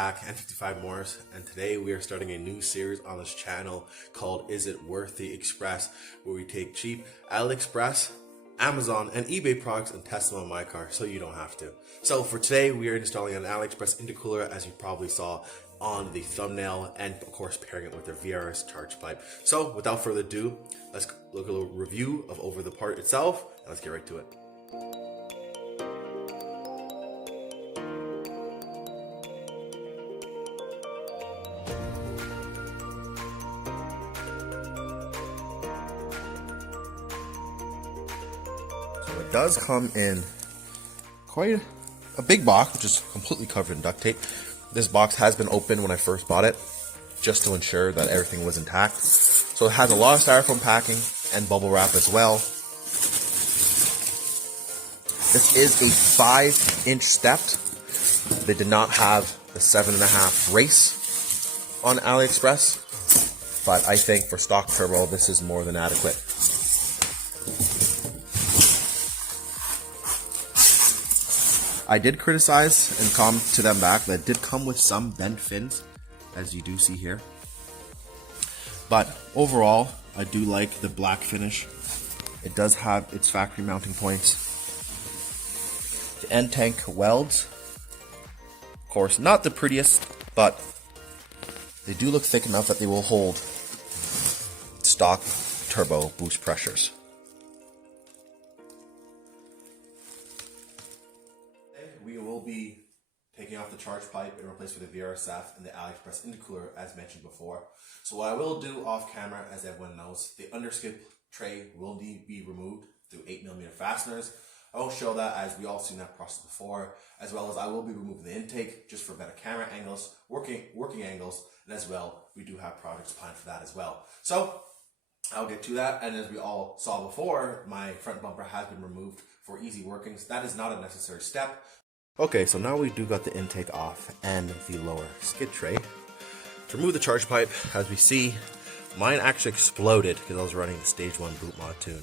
back, N55 Morris, and today we are starting a new series on this channel called Is It Worth the Express, where we take cheap AliExpress, Amazon, and eBay products and test them on my car so you don't have to. So for today, we are installing an AliExpress intercooler, as you probably saw on the thumbnail, and of course pairing it with their VRS charge pipe. So without further ado, let's look at a little review of over the part itself, and let's get right to it. It does come in quite a big box, which is completely covered in duct tape. This box has been opened when I first bought it, just to ensure that everything was intact. So it has a lot of styrofoam packing and bubble wrap as well. This is a 5-inch stepped. They did not have the 7.5 race on AliExpress, but I think for stock turbo, this is more than adequate. I did criticize and comment to them back that it did come with some bent fins, as you do see here. But overall, I do like the black finish. It does have its factory mounting points. The end tank welds, of course, not the prettiest, but they do look thick enough that they will hold stock turbo boost pressures. We will be taking off the charge pipe and replace with the VRSF and the AliExpress intercooler as mentioned before. So what I will do off camera, as everyone knows, the underskip tray will need to be removed through 8mm fasteners. I won't show that, as we all seen that process before, as well as I will be removing the intake just for better camera angles, working angles, and as well, we do have projects planned for that as well. So I'll get to that, and as we all saw before, my front bumper has been removed for easy workings. That is not a necessary step. Okay, so now we do got the intake off and the lower skid tray. To remove the charge pipe, as we see, mine actually exploded because I was running the stage 1 boot mod tune.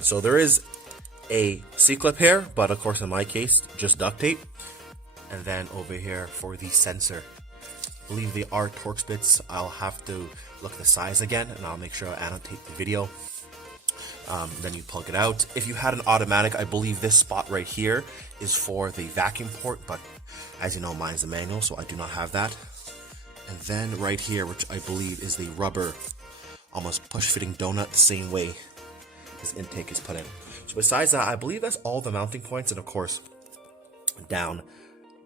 So there is a C-clip here, but of course in my case, just duct tape. And then over here for the sensor, I believe they are Torx bits. I'll have to look at the size again, and I'll make sure I annotate the video. Then you plug it out. If you had an automatic, I believe this spot right here is for the vacuum port, but as you know, mine is a manual, so I do not have that. And then right here, which I believe is the rubber, almost push-fitting donut, the same way this intake is put in. So besides that, I believe that's all the mounting points, and of course, down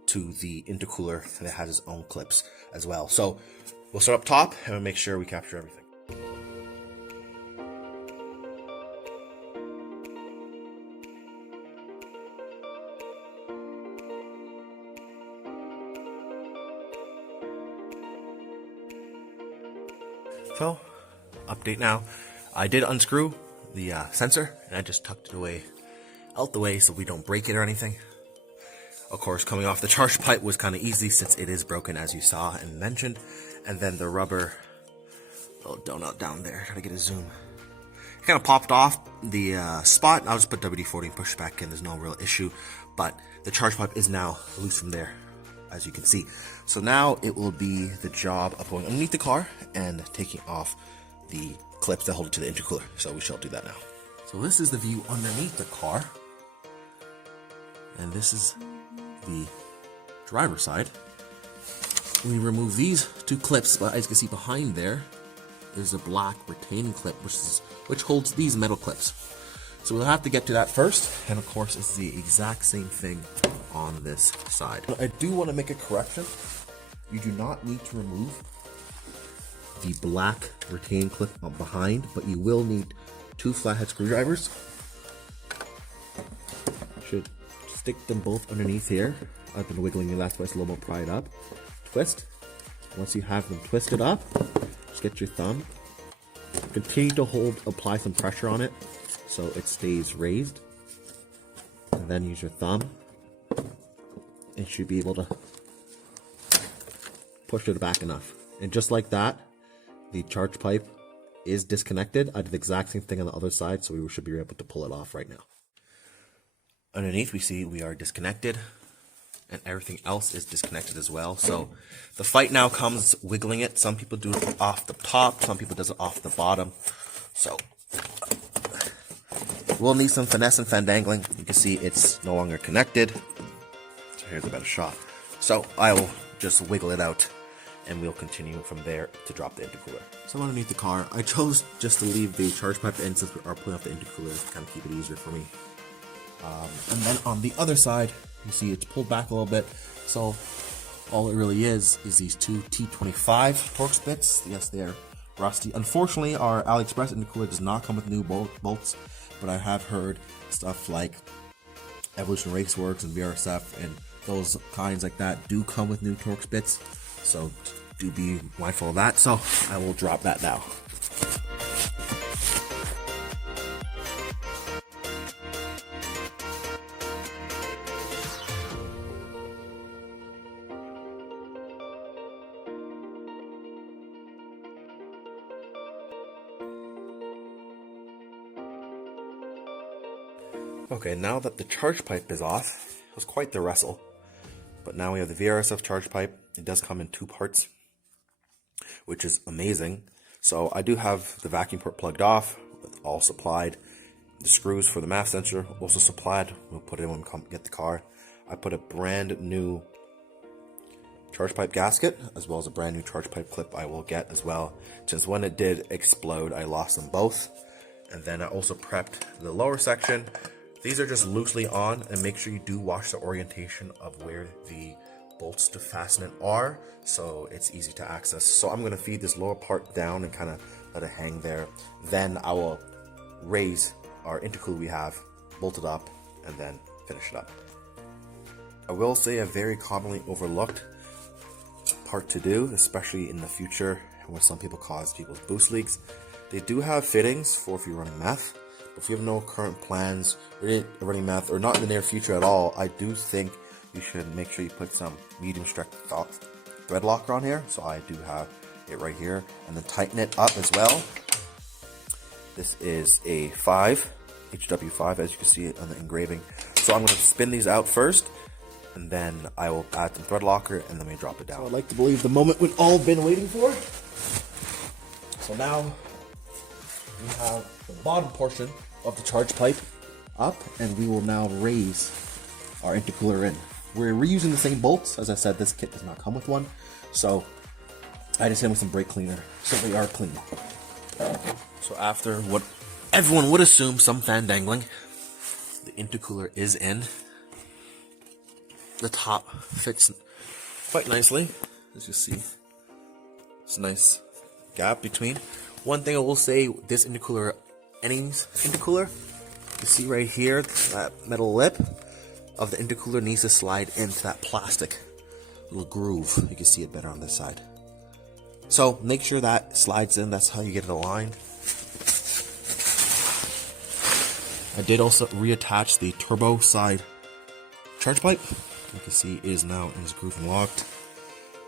to the intercooler that has its own clips as well. So we'll start up top and we'll make sure we capture everything. So, update now. I did unscrew the sensor, and I just tucked it away, out the way, so we don't break it or anything. Of course, coming off the charge pipe was kind of easy since it is broken, as you saw and mentioned. And then the rubber little donut down there, try to get a zoom. It kind of popped off the spot. I'll just put WD-40 and push it back in. There's no real issue, but the charge pipe is now loose from there, as you can see. So now it will be the job of going underneath the car and taking off the clips that hold it to the intercooler. So we shall do that now. So this is the view underneath the car, and this is the driver's side. We remove these two clips, but as you can see behind there, there's a black retaining clip which holds these metal clips. So we'll have to get to that first, and of course it's the exact same thing on this side. I do want to make a correction. You do not need to remove the black retaining clip behind, but you will need 2 flathead screwdrivers. Should stick them both underneath here. I've been wiggling the last way, it's a little more pried up. Twist. Once you have them twisted up, just get your thumb. Continue to apply some pressure on it so it stays raised. And then use your thumb. It should be able to push it back enough. And just like that, the charge pipe is disconnected. I did the exact same thing on the other side, so we should be able to pull it off right now. Underneath, we see we are disconnected. and everything else is disconnected as well. So the fight now comes wiggling it. Some people do it off the top, some people does it off the bottom. So we'll need some finesse and fandangling. You can see it's no longer connected. So here's a better shot. So I will just wiggle it out, and we'll continue from there to drop the intercooler. So underneath the car, I chose just to leave the charge pipe in since we are pulling off the intercooler to kind of keep it easier for me. And then on the other side, you see it's pulled back a little bit. So all it really is these two T25 Torx bits. Yes, they are rusty. Unfortunately, our AliExpress intercooler does not come with new bolts, but I have heard stuff like Evolution Raceworks and VRSF and those kinds like that do come with new Torx bits. So do be mindful of that. So I will drop that now. Okay, now that the charge pipe is off, it was quite the wrestle. But now we have the VRSF charge pipe. It does come in 2 parts, which is amazing. So I do have the vacuum port plugged off, all supplied. The screws for the MAF sensor also supplied. We'll put it in when we get the car. I put a brand new charge pipe gasket, as well as a brand new charge pipe clip I will get as well. Since when it did explode, I lost them both. And then I also prepped the lower section. These are just loosely on, and make sure you do watch the orientation of where the bolts to fasten it are, so it's easy to access. So I'm going to feed this lower part down and kind of let it hang there. Then I will raise our intercooler we have bolted up and then finish it up. I will say a very commonly overlooked part to do, especially in the future where some people cause people's boost leaks. They do have fittings for if you're running MAF. If you have no current plans running MAF, or not in the near future at all, I do think you should make sure you put some medium strength thread locker on here. So I do have it right here, and then tighten it up as well. This is a 5 HW5, as you can see on the engraving. So I'm going to spin these out first, and then I will add some thread locker, and then we drop it down. So I'd like to believe the moment we've all been waiting for. So now we have the bottom portion of the charge pipe up, and we will now raise our intercooler in. We're reusing the same bolts. As I said, this kit does not come with one, so I just hit them with some brake cleaner, so they are clean. So after what everyone would assume, some fan dangling, the intercooler is in. The top fits quite nicely, as you see. It's a nice gap between. One thing I will say, this intercooler, you see right here, that metal lip of the intercooler needs to slide into that plastic little groove. You can see it better on this side. So make sure that slides in. That's how you get it aligned. I did also reattach the turbo side charge pipe. You can see it is now in its groove and locked.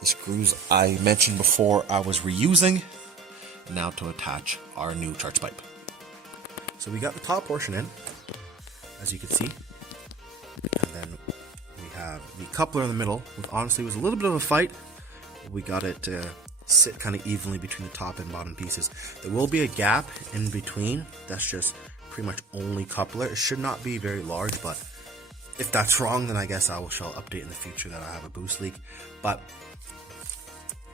The screws I mentioned before I was reusing. Now to attach our new charge pipe. So we got the top portion in, as you can see, and then we have the coupler in the middle, which honestly was a little bit of a fight. We got it to sit kind of evenly between the top and bottom pieces. There will be a gap in between. That's just pretty much only coupler. It should not be very large, but if that's wrong, then I guess I shall update in the future that I have a boost leak. But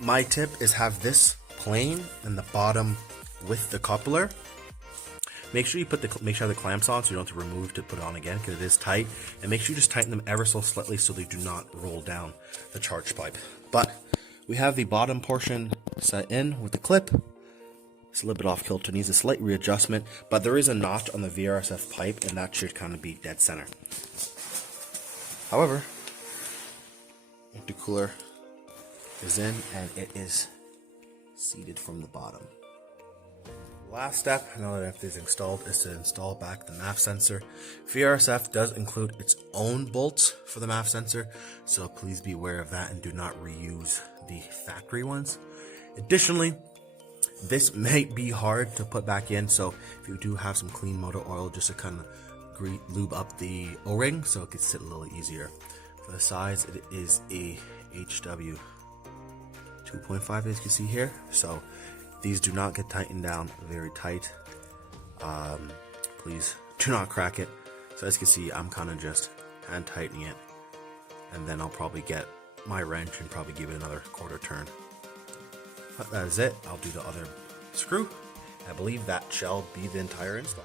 my tip is have this plain and the bottom with the coupler. Make sure you make sure the clamps on so you don't have to remove to put it on again, because it is tight. And make sure you just tighten them ever so slightly so they do not roll down the charge pipe. But we have the bottom portion set in with the clip. It's a little bit off kilter, needs a slight readjustment, but there is a notch on the VRSF pipe, and that should kind of be dead center. However, intercooler is in, and it is seated from the bottom. Last step, now that everything's installed, is to install back the MAF sensor. VRSF does include its own bolts for the MAF sensor, so please be aware of that and do not reuse the factory ones. Additionally, this may be hard to put back in, so if you do have some clean motor oil, just to kind of lube up the O-ring so it can sit a little easier For the size, it is a HW 2.5, as you can see here. So these do not get tightened down very tight. Please do not crack it. So as you can see, I'm kind of just hand tightening it, and then I'll probably get my wrench and probably give it another quarter turn. But that is it. I'll do the other screw. I believe that shall be the entire install.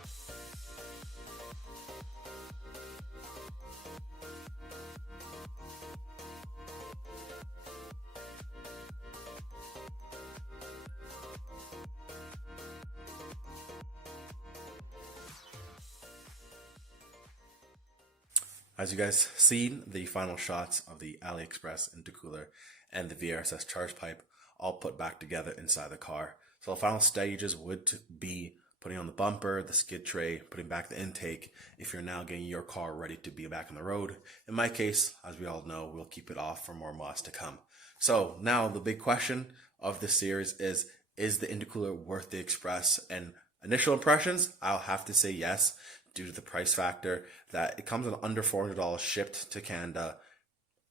As you guys seen, the final shots of the AliExpress intercooler and the VRSF charge pipe all put back together inside the car. So the final stages would be putting on the bumper, the skid tray, putting back the intake if you're now getting your car ready to be back on the road. In my case, as we all know, we'll keep it off for more mods to come. So now the big question of this series is the intercooler worth the express? And initial impressions, I'll have to say yes, due to the price factor that it comes in under $400 shipped to Canada,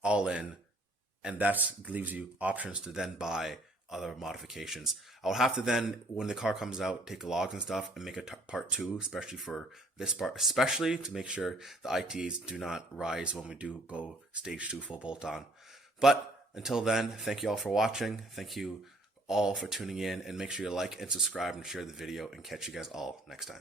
all in, and that leaves you options to then buy other modifications. I'll have to then, when the car comes out, take the logs and stuff and make a part 2, especially for this part, especially to make sure the ITs do not rise when we do go stage 2 full bolt on. But until then, thank you all for watching. Thank you all for tuning in, and make sure you like and subscribe and share the video, and catch you guys all next time.